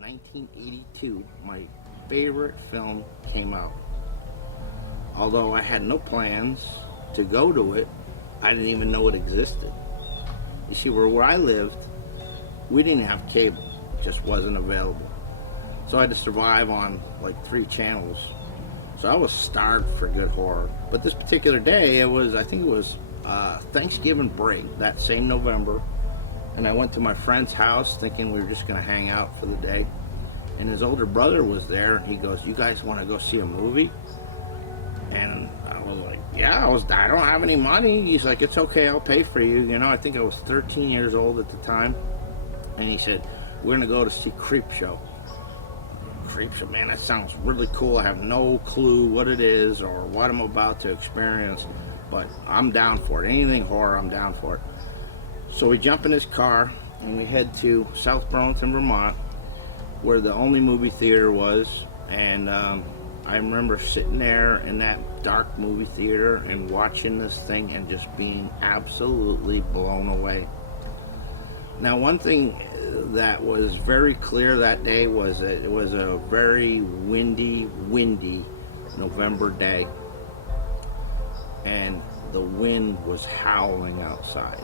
1982, my favorite film came out. Although I had no plans to go to it, I didn't even know it existed. You see, where I lived, we didn't have cable. It just wasn't available. So I had to survive on like 3 channels. So I was starved for good horror. But this particular day, I think it was Thanksgiving break, that same November. And I went to my friend's house thinking we were just going to hang out for the day. And his older brother was there. And he goes, "You guys want to go see a movie?" And I was like, "Yeah, I don't have any money." He's like, "It's okay, I'll pay for you." You know, I think I was 13 years old at the time. And he said, "We're going to go to see Creepshow." Creepshow, man, that sounds really cool. I have no clue what it is or what I'm about to experience. But I'm down for it. Anything horror, I'm down for it. So we jump in his car and we head to South Burlington, Vermont, where the only movie theater was. And I remember sitting there in that dark movie theater and watching this thing and just being absolutely blown away. Now, one thing that was very clear that day was that it was a very windy November day. And the wind was howling outside.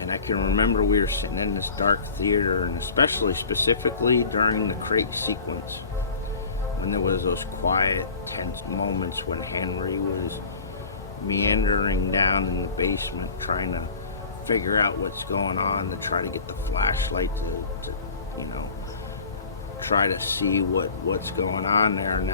And I can remember we were sitting in this dark theater, and specifically during the crate sequence, when there was those quiet, tense moments when Henry was meandering down in the basement trying to figure out what's going on, to try to get the flashlight to try to see what's going on there in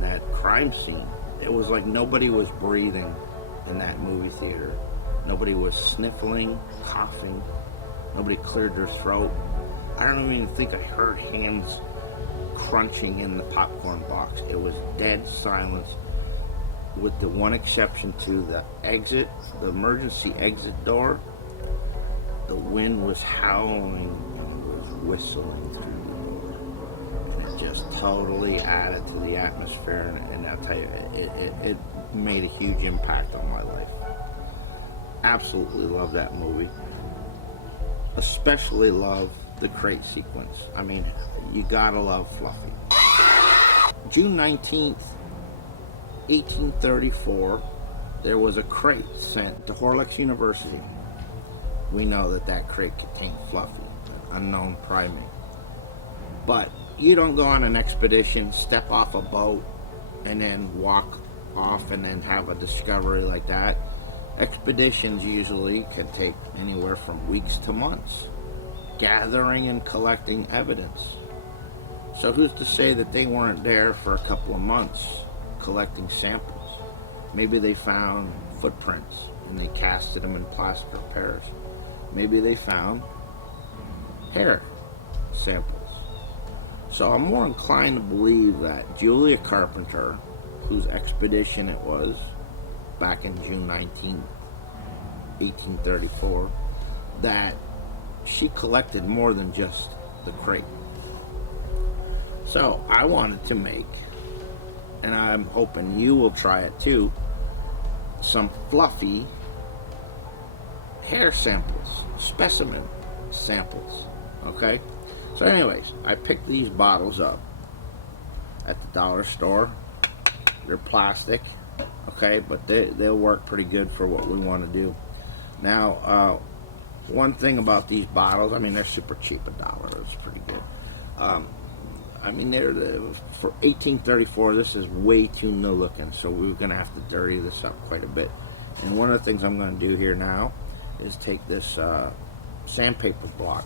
that crime scene. It was like nobody was breathing in that movie theater. Nobody was sniffling, coughing. Nobody cleared their throat. I don't even think I heard hands crunching in the popcorn box. It was dead silence, with the one exception to the emergency exit door. The wind was howling and was whistling through the door. And it just totally added to the atmosphere. And I'll tell you, it made a huge impact on my life. Absolutely love that movie. Especially love the crate sequence. I mean, you gotta love Fluffy. June 19th, 1834, there was a crate sent to Horlicks University. We know that crate contained Fluffy, an unknown primate. But you don't go on an expedition, step off a boat, and then walk off and then have a discovery like that. Expeditions usually can take anywhere from weeks to months, gathering and collecting evidence. So who's to say that they weren't there for a couple of months collecting samples? Maybe they found footprints and they casted them in plaster pairs. Maybe they found hair samples. So I'm more inclined to believe that Julia Carpenter, whose expedition it was back in June 19, 1834, that she collected more than just the crate. So I wanted to make, and I'm hoping you will try it too, some Fluffy hair samples, specimen samples. Okay? So anyways, I picked these bottles up at the dollar store. They're plastic, okay, but they'll work pretty good for what we want to do. Now, one thing about these bottles, I mean, they're super cheap, $1. It's pretty good. I mean, for 1834, this is way too new looking, so we're going to have to dirty this up quite a bit. And one of the things I'm going to do here now is take this sandpaper block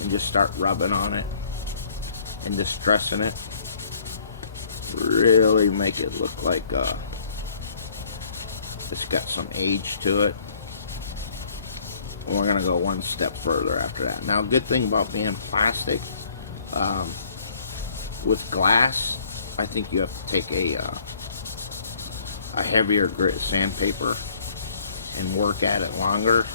and just start rubbing on it and distressing it. Really make it look like it's got some age to it. And we're going to go one step further after that. Now, good thing about being plastic, with glass, I think you have to take a heavier grit sandpaper and work at it longer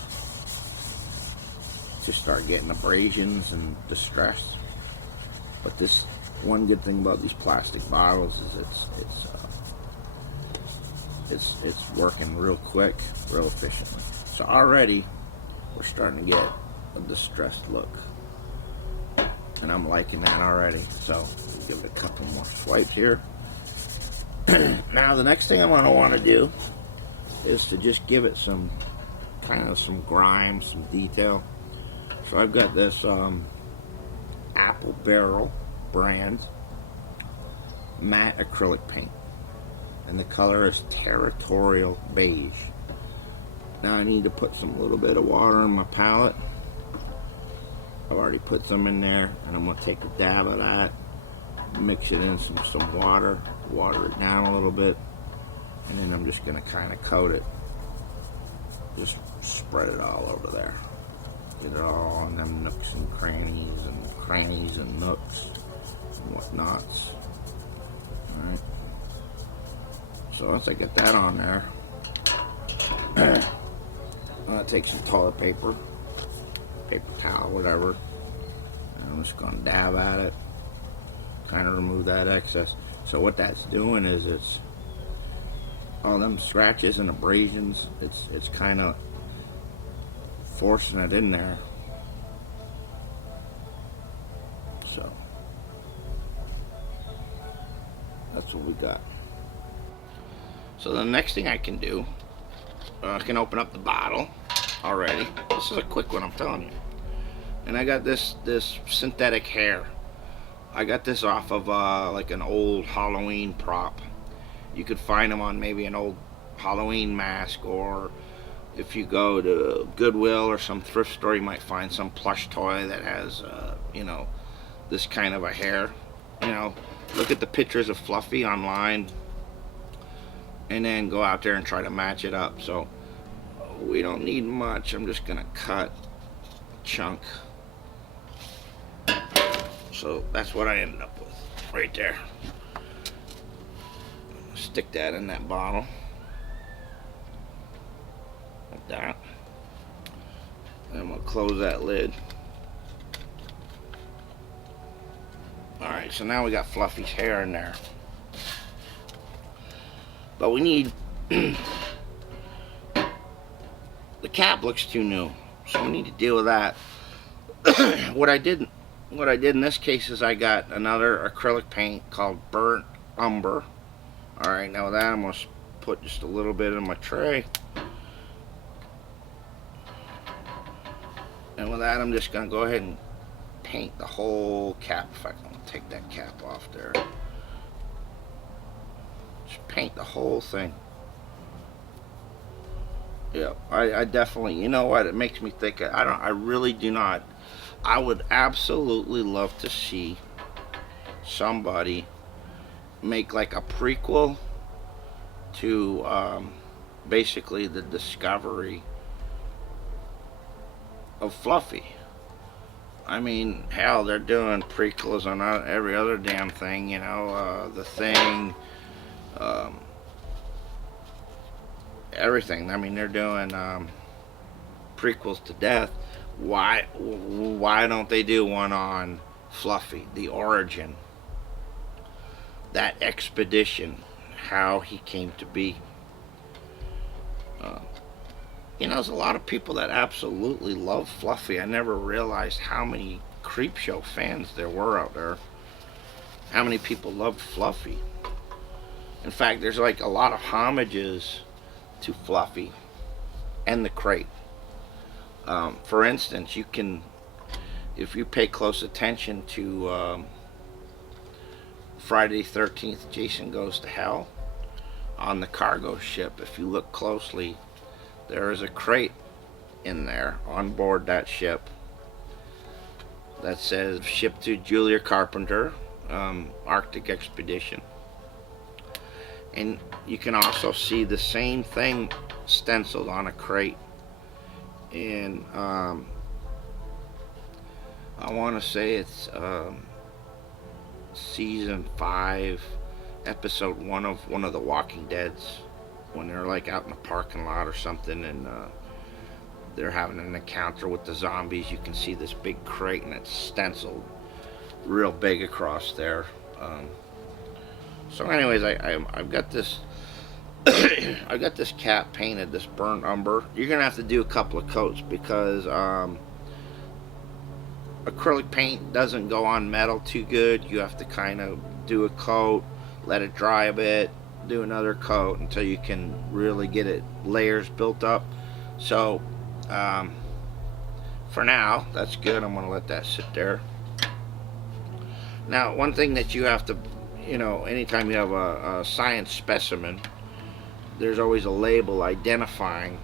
to start getting abrasions and distress. But this one good thing about these plastic bottles is it's working real quick, real efficiently. So already we're starting to get a distressed look. and I'm liking that already. So we'll give it a couple more swipes here. Now the next thing I'm going to want to do is to just give it some kind of some grime, some detail. So I've got this Apple Barrel brand matte acrylic paint, and the color is Territorial Beige. Now I need to put some little bit of water in my palette. I've already put some in there, and I'm going to take a dab of that, mix it in some water, water it down a little bit, and then I'm just going to kind of coat it. Just spread it all over there. Get it all on them nooks and crannies and nooks and whatnots. Alright. So once I get that on there, I'm going to take some toilet paper, paper towel, whatever, and I'm just going to dab at it, kind of remove that excess. So what that's doing is it's all them scratches and abrasions, it's kind of forcing it in there. So that's what we got. So the next thing I can do, I can open up the bottle already. This is a quick one, I'm telling you. And I got this synthetic hair. I got this off of like an old Halloween prop. You could find them on maybe an old Halloween mask, or if you go to Goodwill or some thrift store, you might find some plush toy that has, you know, this kind of a hair. You know, look at the pictures of Fluffy online, and then go out there and try to match it up. So we don't need much. I'm just gonna cut a chunk. So that's what I ended up with right there. Stick that in that bottle like that, and we'll close that lid. Alright, so now we got Fluffy's hair in there, but we need the cap looks too new, so we need to deal with that. What I did in this case is I got another acrylic paint called Burnt Umber. Alright, now with that I'm going to put just a little bit in my tray. And with that I'm just going to go ahead and paint the whole cap. In fact, I'm going to take that cap off there. Just paint the whole thing. Yeah, I definitely, you know what, it makes me think, I really do not. I would absolutely love to see somebody make like a prequel to basically the discovery of Fluffy. I mean, hell, they're doing prequels on every other damn thing, you know, The Thing, everything. I mean, they're doing prequels to death. Why don't they do one on Fluffy, the origin, that expedition, how he came to be? You know, there's a lot of people that absolutely love Fluffy. I never realized how many Creepshow fans there were out there. How many people loved Fluffy. In fact, there's like a lot of homages to Fluffy and the Crate. For instance, you can, if you pay close attention to Friday the 13th, Jason Goes to Hell, on the cargo ship, if you look closely, there is a crate in there on board that ship that says "Ship to Julia Carpenter, Arctic Expedition." And you can also see the same thing stenciled on a crate in I want to say it's season 5, episode 1 of one of the Walking Deads, when they're like out in the parking lot or something, and they're having an encounter with the zombies. You can see this big crate, and it's stenciled real big across there. So anyways, I've got this I've got this cap painted, this burnt umber. You're gonna have to do a couple of coats because I acrylic paint doesn't go on metal too good. You have to kind of do a coat, let it dry a bit, do another coat until you can really get it layers built up. So for now, that's good. I'm going to let that sit there. Now, one thing that you have to, anytime you have a science specimen, there's always a label identifying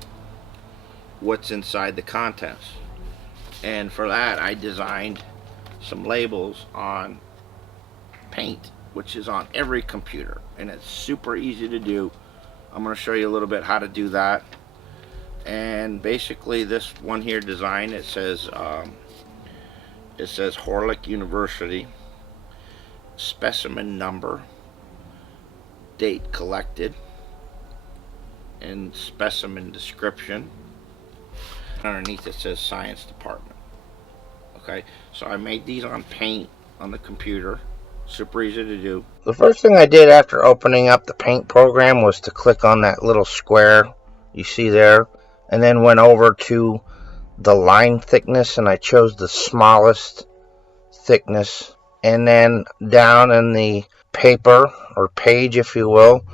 what's inside the contents. And for that, I designed some labels on paint, which is on every computer, and it's super easy to do. I'm going to show you a little bit how to do that. And basically, this one here design, it says Horlick University, specimen number, date collected, and specimen description. Underneath it says science department. Okay, so I made these on paint on the computer. Super easy to do. The first thing I did after opening up the paint program was to click on that little square you see there, and then went over to the line thickness, and I chose the smallest thickness. And then down in the paper, or page if you will,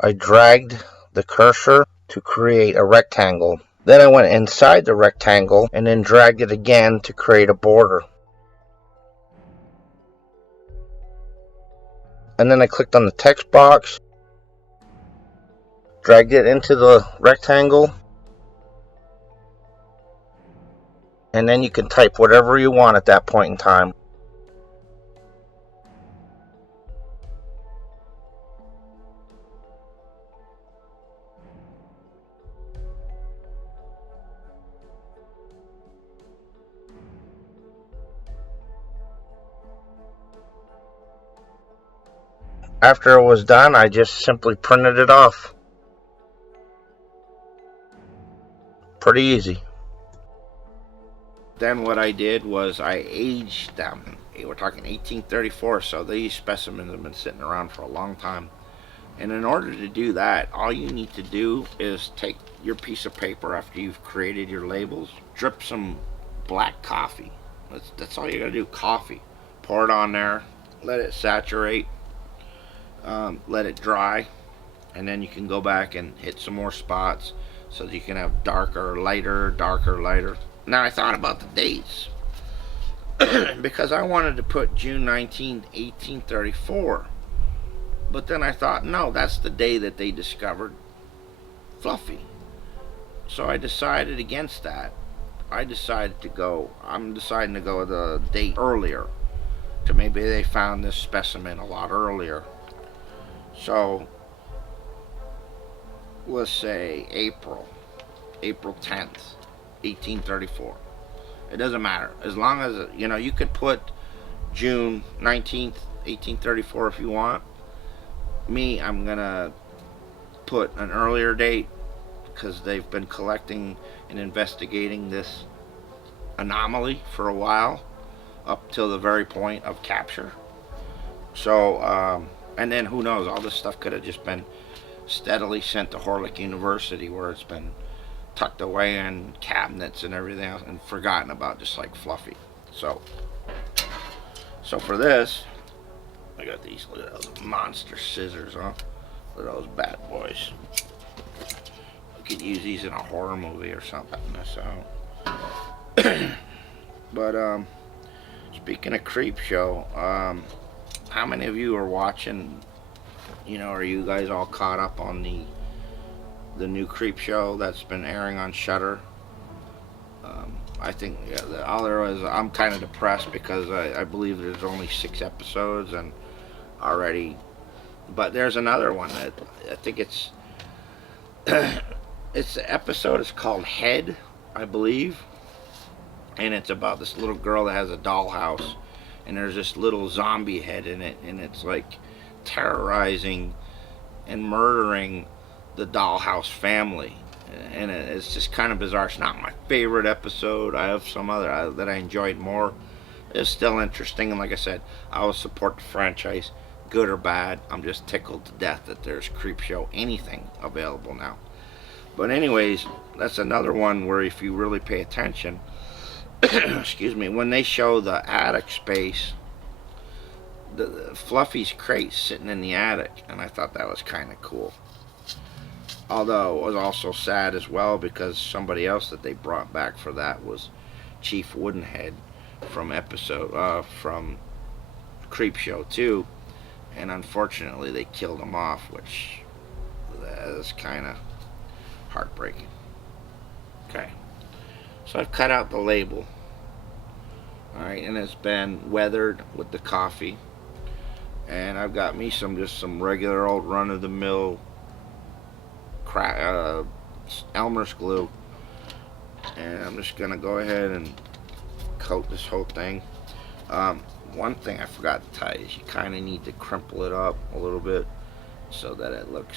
I dragged the cursor to create a rectangle. Then I went inside the rectangle and then dragged it again to create a border. And then I clicked on the text box, dragged it into the rectangle, and then you can type whatever you want at that point in time. After it was done, I just simply printed it off. Pretty easy. Then what I did was I aged them. We're talking 1834, so these specimens have been sitting around for a long time. And in order to do that, all you need to do is take your piece of paper after you've created your labels, drip some black coffee. That's all you gotta do, coffee. Pour it on there, let it saturate, let it dry, and then you can go back and hit some more spots so that you can have darker, lighter, darker, lighter. Now I thought about the dates because I wanted to put June 19, 1834. But then I thought, no, that's the day that they discovered Fluffy. So I decided against that. I'm deciding to go with a date earlier. To maybe they found this specimen a lot earlier. So let's say April 10th, 1834. It doesn't matter. As long as, you could put June 19th, 1834 if you want. Me, I'm gonna put an earlier date because they've been collecting and investigating this anomaly for a while, up till the very point of capture. So and then who knows, all this stuff could have just been steadily sent to Horlick University, where it's been tucked away in cabinets and everything else and forgotten about, just like Fluffy. So for this, I got these little monster scissors, huh? Look at those bad boys. I could use these in a horror movie or something. So, but speaking of Creepshow, how many of you are watching? Are you guys all caught up on the new Creepshow that's been airing on Shudder? I think all there was. I'm kind of depressed because I believe there's only 6 episodes and already, but there's another one that I think it's it's the episode is called Head, I believe, and it's about this little girl that has a dollhouse, and there's this little zombie head in it, and it's like terrorizing and murdering the dollhouse family, and it's just kind of bizarre. It's not my favorite episode. I have some other that I enjoyed more. It's still interesting, and like I said, I will support the franchise, good or bad. I'm just tickled to death that there's Creepshow anything available now. But anyways, that's another one where if you really pay attention, excuse me, when they show the attic space, the Fluffy's crate sitting in the attic, and I thought that was kind of cool. Although it was also sad as well, because somebody else that they brought back for that was Chief Woodenhead from from Creepshow 2, and unfortunately they killed him off, which is kind of heartbreaking. Okay, so I've cut out the label. Alright, and it's been weathered with the coffee, and I've got me some regular old run-of-the-mill Elmer's glue, and I'm just gonna go ahead and coat this whole thing. One thing I forgot to tell you is you kind of need to crimple it up a little bit so that it looks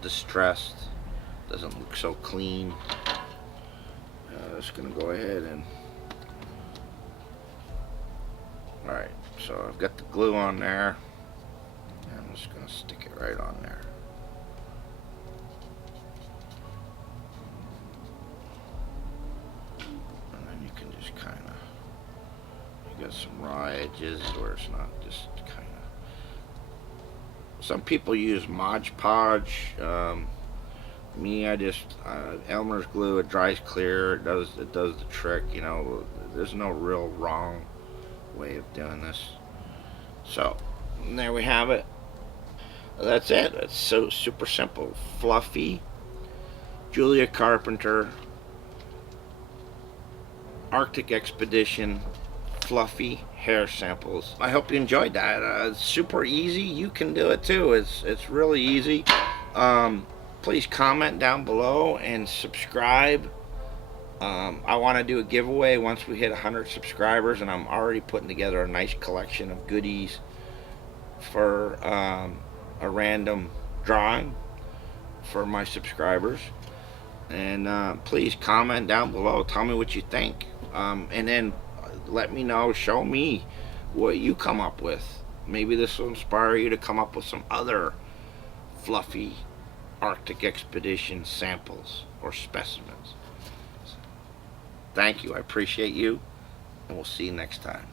distressed, doesn't look so clean. Just gonna go ahead and alright, so I've got the glue on there, and I'm just gonna stick it right on there. Got some raw edges where it's not just kind of. Some people use Mod Podge. Me, I just Elmer's glue. It dries clear. It does the trick. You know, there's no real wrong way of doing this. So there we have it. That's it. It's so super simple. Fluffy, Julia Carpenter, Arctic Expedition. Fluffy hair samples. I hope you enjoyed that. It's super easy. You can do it too. It's really easy. Please comment down below and subscribe. I want to do a giveaway once we hit 100 subscribers, and I'm already putting together a nice collection of goodies for a random drawing for my subscribers. And please comment down below. Tell me what you think. And then let me know, show me what you come up with. Maybe this will inspire you to come up with some other fluffy Arctic Expedition samples or specimens. Thank you, I appreciate you, and we'll see you next time.